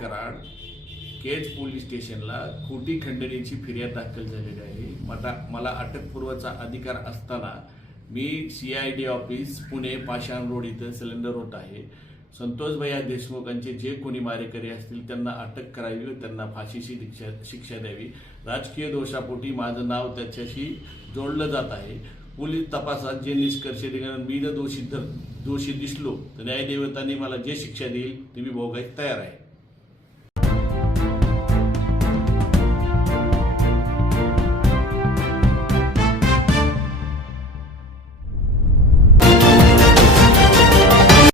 Karad Kaij police स्टेशनला खोटी खंडणीची फिर्याद दाखल झालेली आहे। मला अटकपूर्वचा अधिकार असताना मी CID ऑफिस पुणे पाषाण रोड इथं सिलेंडर होत आहे। संतोष भैया देशमुखांचे जे कोणी मारेकरी असतील त्यांना अटक करावी व त्यांना फाशीची शिक्षा द्यावी। राजकीय दोषापोटी माझं नाव त्याच्याशी जोडलं जात आहे। पोलीस तपासात जे निष्कर्ष निघाले, मी जर दोषी दिसलो तर न्यायदेवतांनी मला जे शिक्षा देईल ती मी भोगायला तयार आहे।